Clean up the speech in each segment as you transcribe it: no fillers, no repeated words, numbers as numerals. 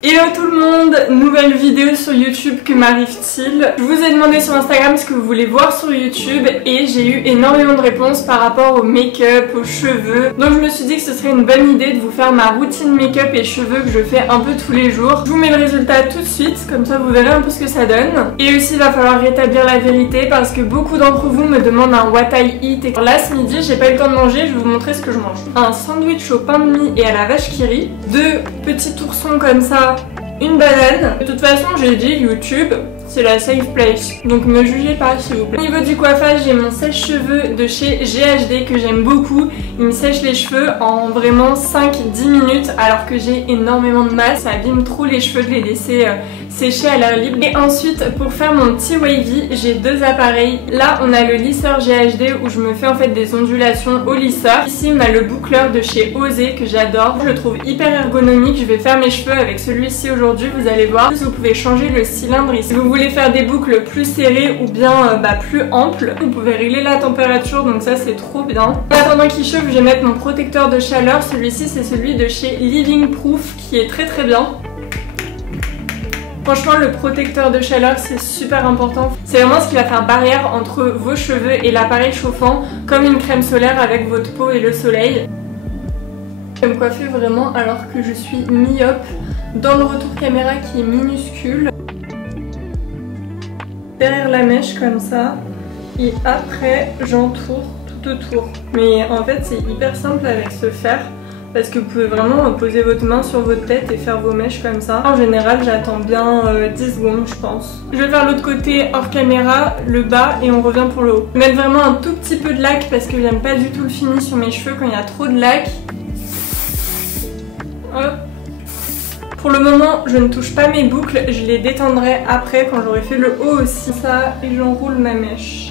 Hello tout le monde, nouvelle vidéo sur YouTube, que m'arrive-t-il? Je vous ai demandé sur Instagram ce que vous voulez voir sur YouTube et j'ai eu énormément de réponses par rapport au make-up, aux cheveux. Donc je me suis dit que ce serait une bonne idée de vous faire ma routine make-up et cheveux que je fais un peu tous les jours. Je vous mets le résultat tout de suite, comme ça vous verrez un peu ce que ça donne. Et aussi il va falloir rétablir la vérité parce que beaucoup d'entre vous me demandent un what I eat. Et là ce midi j'ai pas eu le temps de manger, je vais vous montrer ce que je mange. Un sandwich au pain de mie et à la vache qui rit. Deux petits oursons comme ça. Une banane. De toute façon, j'ai dit YouTube, c'est la safe place. Donc me jugez pas s'il vous plaît. Au niveau du coiffage, j'ai mon sèche-cheveux de chez GHD que j'aime beaucoup. Il me sèche les cheveux en vraiment 5-10 minutes alors que j'ai énormément de masse. Ça abîme trop les cheveux de les laisser sécher à l'air libre. Et ensuite, pour faire mon petit wavy, j'ai deux appareils. Là, on a le lisseur GHD où je me fais en fait des ondulations au lisseur. Ici, on a le boucleur de chez Osé que j'adore. Je le trouve hyper ergonomique. Je vais faire mes cheveux avec celui-ci aujourd'hui, vous allez voir. Vous pouvez changer le cylindre ici. Si vous voulez faire des boucles plus serrées ou bien plus amples, vous pouvez régler la température, donc ça c'est trop bien. En attendant qu'il chauffe, je vais mettre mon protecteur de chaleur. Celui-ci c'est celui de chez Living Proof qui est très bien. Franchement, le protecteur de chaleur, c'est super important. C'est vraiment ce qui va faire barrière entre vos cheveux et l'appareil chauffant, comme une crème solaire avec votre peau et le soleil. Je vais me coiffer vraiment alors que je suis myope dans le retour caméra qui est minuscule. Derrière la mèche comme ça. Et après, j'entoure tout autour. Mais en fait, c'est hyper simple avec ce fer. Parce que vous pouvez vraiment poser votre main sur votre tête et faire vos mèches comme ça. En général, j'attends bien 10 secondes, je pense. Je vais faire l'autre côté hors caméra, le bas, et on revient pour le haut. Je vais mettre vraiment un tout petit peu de lac parce que j'aime pas du tout le fini sur mes cheveux quand il y a trop de lac. Hop. Pour le moment, je ne touche pas mes boucles, je les détendrai après quand j'aurai fait le haut aussi. Ça, et j'enroule ma mèche.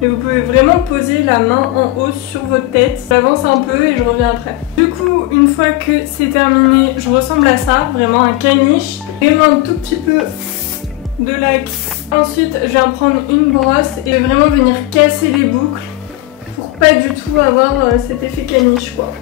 Et vous pouvez vraiment poser la main en haut sur votre tête. J'avance un peu et je reviens après. Du coup, une fois que c'est terminé, je ressemble à ça, vraiment un caniche. Vraiment un tout petit peu de lac. Ensuite, je vais en prendre une brosse et vraiment venir casser les boucles pour pas du tout avoir cet effet caniche quoi.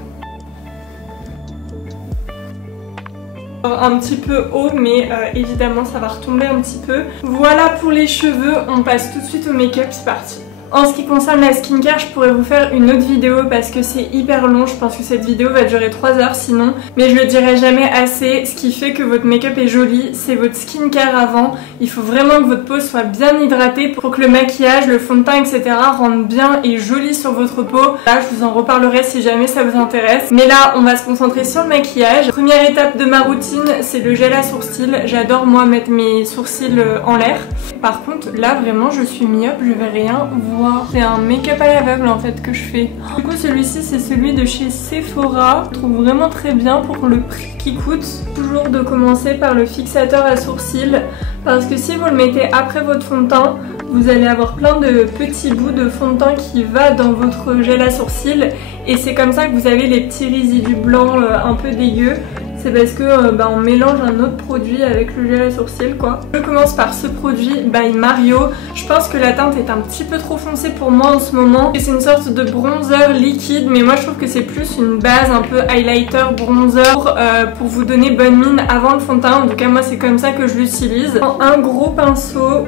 Un petit peu haut mais évidemment ça va retomber un petit peu. Voilà pour les cheveux, on passe tout de suite au make-up, c'est parti. En ce qui concerne la skincare, je pourrais vous faire une autre vidéo parce que c'est hyper long, je pense que cette vidéo va durer 3 heures sinon, mais je le dirai jamais assez. Ce qui fait que votre make-up est joli, c'est votre skincare avant. Il faut vraiment que votre peau soit bien hydratée pour que le maquillage, le fond de teint, etc. rendent bien et joli sur votre peau. Là, je vous en reparlerai si jamais ça vous intéresse. Mais là, on va se concentrer sur le maquillage. Première étape de ma routine, c'est le gel à sourcils. J'adore moi mettre mes sourcils en l'air. Par contre, là vraiment, je suis myope, je vais rien voir. C'est un make-up à l'aveugle en fait que je fais. Du coup celui-ci c'est celui de chez Sephora. Je trouve vraiment très bien pour le prix qui coûte. Toujours de commencer par le fixateur à sourcils parce que si vous le mettez après votre fond de teint, vous allez avoir plein de petits bouts de fond de teint qui va dans votre gel à sourcils et c'est comme ça que vous avez les petits résidus blancs un peu dégueux. C'est parce que on mélange un autre produit avec le gel à sourcils quoi. Je commence par ce produit by Mario. Je pense que la teinte est un petit peu trop foncée pour moi en ce moment. C'est une sorte de bronzer liquide mais moi je trouve que c'est plus une base un peu highlighter bronzer pour vous donner bonne mine avant le fond de teint. En tout cas moi c'est comme ça que je l'utilise. Je prends un gros pinceau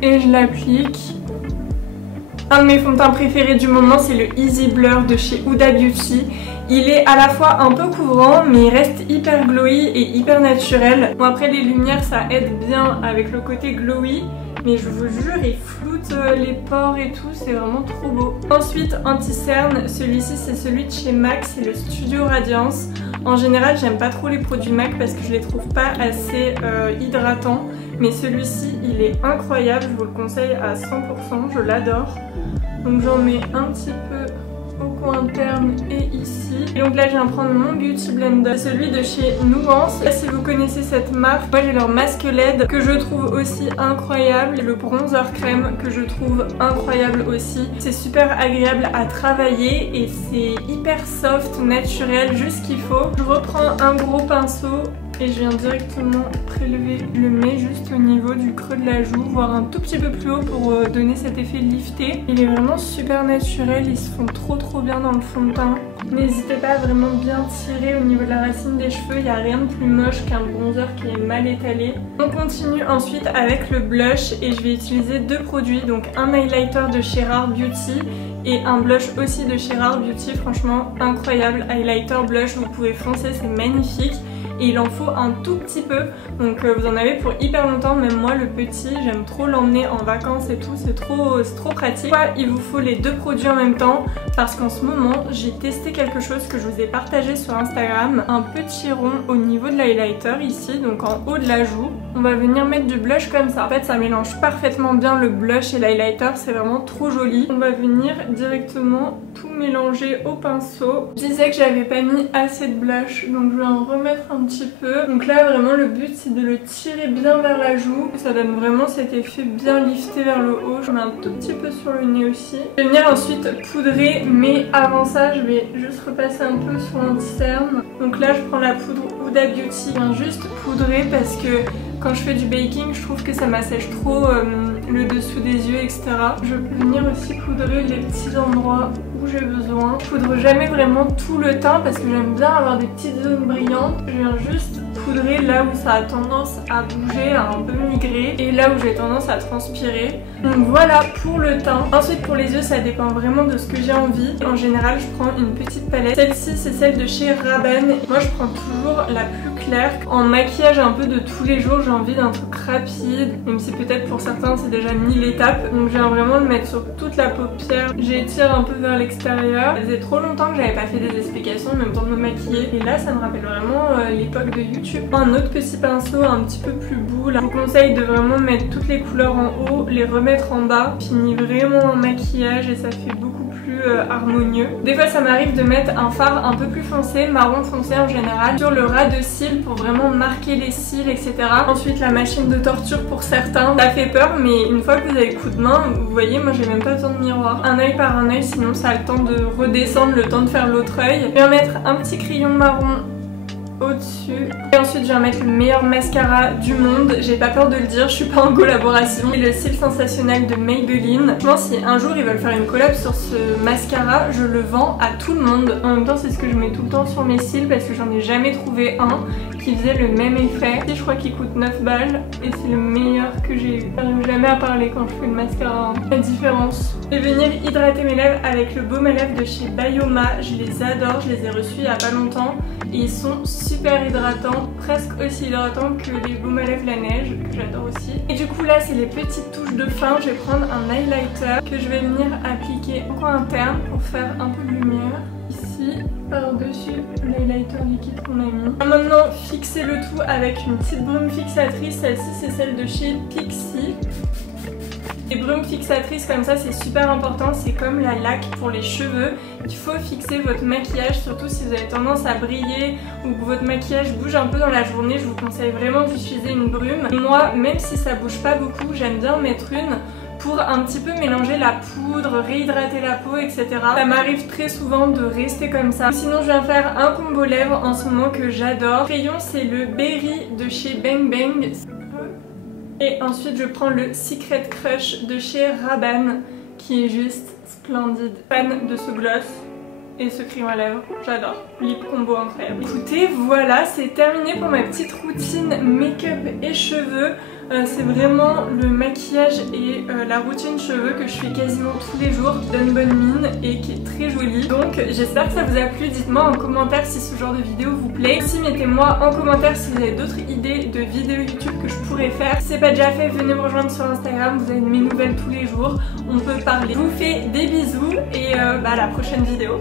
et je l'applique. Un de mes fonds de teint préférés du moment c'est le Easy Blur de chez Huda Beauty. Il est à la fois un peu couvrant mais il reste hyper glowy et hyper naturel. Bon après les lumières ça aide bien avec le côté glowy mais je vous jure il floute les pores et tout, c'est vraiment trop beau. Ensuite anti-cerne, celui-ci c'est celui de chez MAC, c'est le Studio Radiance. En général j'aime pas trop les produits MAC parce que je les trouve pas assez hydratants. Mais celui-ci il est incroyable, je vous le conseille à 100%, je l'adore. Donc j'en mets un petit peu au coin interne et ici. Et donc là je viens prendre mon Beauty Blender, celui de chez Nuance. Là, si vous connaissez cette marque, moi j'ai leur masque LED que je trouve aussi incroyable. Et le bronzer crème que je trouve incroyable aussi. C'est super agréable à travailler et c'est hyper soft, naturel, juste ce qu'il faut. Je reprends un gros pinceau et je viens directement prélever le mets juste au niveau du creux de la joue, voire un tout petit peu plus haut pour donner cet effet lifté. Il est vraiment super naturel, ils se font trop bien dans le fond de teint. N'hésitez pas à vraiment bien tirer au niveau de la racine des cheveux, il n'y a rien de plus moche qu'un bronzer qui est mal étalé. On continue ensuite avec le blush et je vais utiliser deux produits, donc un highlighter de chez Rare Beauty et un blush aussi de chez Rare Beauty, franchement incroyable. Highlighter, blush, vous pouvez foncer, c'est magnifique. Et il en faut un tout petit peu, donc vous en avez pour hyper longtemps. Même moi le petit, j'aime trop l'emmener en vacances et tout, c'est trop pratique. Il vous faut les deux produits en même temps parce qu'en ce moment j'ai testé quelque chose que je vous ai partagé sur Instagram, un petit rond au niveau de l'highlighter ici, donc en haut de la joue. On va venir mettre du blush comme ça. En fait ça mélange parfaitement bien le blush et l'highlighter, c'est vraiment trop joli. On va venir directement tout mélanger au pinceau. Je disais que j'avais pas mis assez de blush, donc je vais en remettre un petit peu. Donc là vraiment le but c'est de le tirer bien vers la joue. Ça donne vraiment cet effet bien lifté vers le haut. Je mets un tout petit peu sur le nez aussi. Je vais venir ensuite poudrer, mais avant ça je vais juste repasser un peu sur l'anti-cerne. Donc là je prends la poudre Huda Beauty. Je viens juste poudrer parce que quand je fais du baking, je trouve que ça m'assèche trop le dessous des yeux, etc. Je peux venir aussi poudrer les petits endroits où j'ai besoin. Je poudre jamais vraiment tout le teint parce que j'aime bien avoir des petites zones brillantes. Je viens juste poudrer là où ça a tendance à bouger, à un peu migrer, et là où j'ai tendance à transpirer. Donc voilà pour le teint. Ensuite pour les yeux, ça dépend vraiment de ce que j'ai envie. En général, je prends une petite palette. Celle-ci, c'est celle de chez Rabanne. Moi, je prends toujours la plus claire. En maquillage un peu de tous les jours, j'ai envie d'un truc rapide, même si peut-être pour certains c'est déjà 1000 étapes. Donc je viens vraiment le mettre sur toute la paupière. J'étire un peu vers l'extérieur. Ça faisait trop longtemps que j'avais pas fait des explications en même temps de me maquiller. Et là ça me rappelle vraiment l'époque de YouTube. Un autre petit pinceau un petit peu plus bout là. Je vous conseille de vraiment mettre toutes les couleurs en haut, les remettre en bas. Fini vraiment un maquillage et ça fait beaucoup plus harmonieux. Des fois ça m'arrive de mettre un fard un peu plus foncé, marron foncé en général, sur le ras de cils pour vraiment marquer les cils, etc. Ensuite la machine de torture pour certains, ça fait peur, mais une fois que vous avez le coup de main, vous voyez, moi j'ai même pas besoin de miroir. Un œil par un œil, sinon ça a le temps de redescendre, le temps de faire l'autre œil. Je vais mettre un petit crayon marron au-dessus. Et ensuite je vais mettre le meilleur mascara du monde, j'ai pas peur de le dire, je suis pas en collaboration. C'est le cil sensationnel de Maybelline. Je pense si un jour ils veulent faire une collab sur ce mascara, je le vends à tout le monde. En même temps c'est ce que je mets tout le temps sur mes cils parce que j'en ai jamais trouvé un qui faisait le même effet. Je crois qu'il coûte 9 balles et c'est le meilleur que j'ai eu. J'arrive jamais à parler quand je fais le mascara. La différence. Je vais venir hydrater mes lèvres avec le baume à lèvres de chez Bioma. Je les adore, je les ai reçus il y a pas longtemps et ils sont super hydratants, presque aussi hydratants que les baumes à lèvres La Neige que j'adore aussi. Et du coup là c'est les petites touches de fin. Je vais prendre un highlighter que je vais venir appliquer au coin interne pour faire un peu de lumière. Ici, par-dessus l'highlighter liquide qu'on a mis. Maintenant, fixez le tout avec une petite brume fixatrice. Celle-ci, c'est celle de chez Pixi. Les brumes fixatrices comme ça, c'est super important. C'est comme la laque pour les cheveux. Il faut fixer votre maquillage, surtout si vous avez tendance à briller ou que votre maquillage bouge un peu dans la journée. Je vous conseille vraiment d'utiliser une brume. Moi, même si ça bouge pas beaucoup, j'aime bien en mettre une pour un petit peu mélanger la poudre, réhydrater la peau, etc. Ça m'arrive très souvent de rester comme ça. Sinon je viens faire un combo lèvres en ce moment que j'adore. Le crayon c'est le Berry de chez Bang Bang. Et ensuite je prends le Secret Crush de chez Rabanne qui est juste splendide. Fan de ce gloss et ce crayon à lèvres, j'adore. Lip combo incroyable. Écoutez, voilà, c'est terminé pour ma petite routine make-up et cheveux. C'est vraiment le maquillage et la routine cheveux que je fais quasiment tous les jours, qui donne bonne mine et qui est très jolie. Donc j'espère que ça vous a plu. Dites-moi en commentaire si ce genre de vidéo vous plaît. Aussi mettez-moi en commentaire si vous avez d'autres idées de vidéos YouTube que je pourrais faire. Si c'est pas déjà fait, venez me rejoindre sur Instagram, vous avez mes nouvelles tous les jours. On peut parler. Je vous fais des bisous et à la prochaine vidéo.